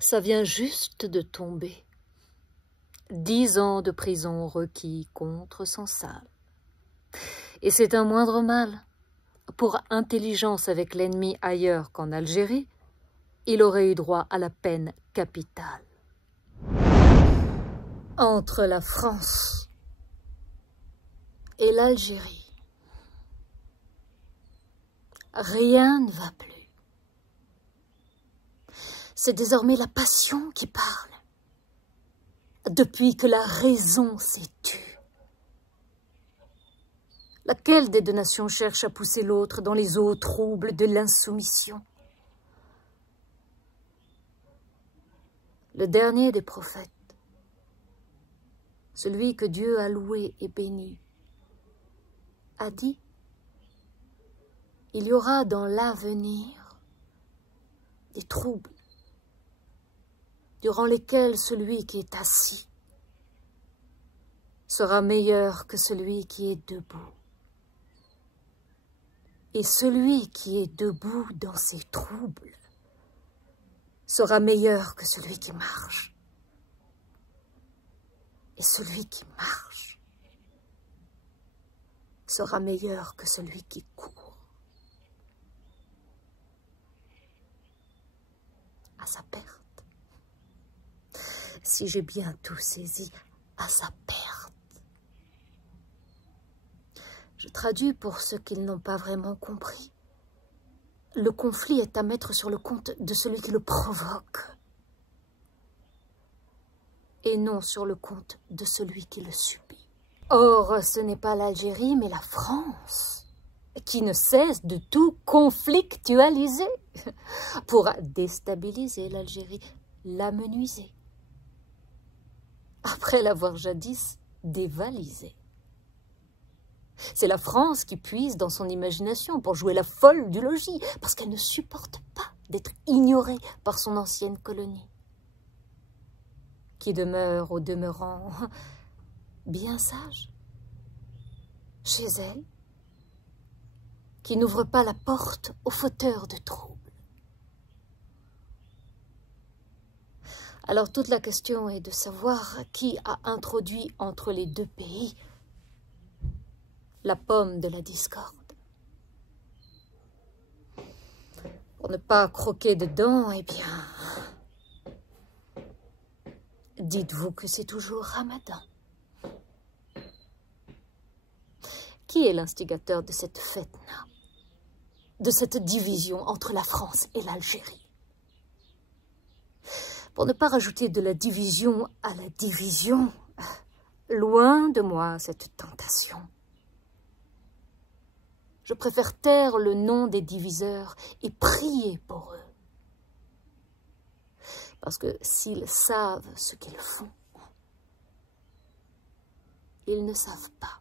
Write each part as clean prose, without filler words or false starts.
Ça vient juste de tomber. 10 ans de prison requis contre Sansal. Et c'est un moindre mal. Pour intelligence avec l'ennemi ailleurs qu'en Algérie, il aurait eu droit à la peine capitale. Entre la France et l'Algérie, rien ne va plus. C'est désormais la passion qui parle, depuis que la raison s'est tue. Laquelle des deux nations cherche à pousser l'autre dans les eaux troubles de l'insoumission? Le dernier des prophètes, celui que Dieu a loué et béni, a dit: il y aura dans l'avenir des troubles, durant lesquels celui qui est assis sera meilleur que celui qui est debout. Et celui qui est debout dans ces troubles sera meilleur que celui qui marche. Et celui qui marche sera meilleur que celui qui court. À sa perte. Si j'ai bien tout saisi, à sa perte. Je traduis pour ceux qui n'ont pas vraiment compris. Le conflit est à mettre sur le compte de celui qui le provoque, et non sur le compte de celui qui le subit. Or, ce n'est pas l'Algérie, mais la France, qui ne cesse de tout conflictualiser pour déstabiliser l'Algérie, l'amenuiser, après l'avoir jadis dévalisée. C'est la France qui puise dans son imagination pour jouer la folle du logis, parce qu'elle ne supporte pas d'être ignorée par son ancienne colonie, qui demeure au demeurant bien sage chez elle, qui n'ouvre pas la porte aux fauteurs de troubles. Alors toute la question est de savoir qui a introduit entre les deux pays la pomme de la discorde. Pour ne pas croquer dedans, eh bien, dites-vous que c'est toujours Ramadan. Qui est l'instigateur de cette fitna, de cette division entre la France et l'Algérie? Pour ne pas rajouter de la division à la division, loin de moi cette tentation. Je préfère taire le nom des diviseurs et prier pour eux. Parce que s'ils savent ce qu'ils font, ils ne savent pas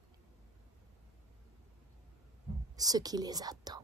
ce qui les attend.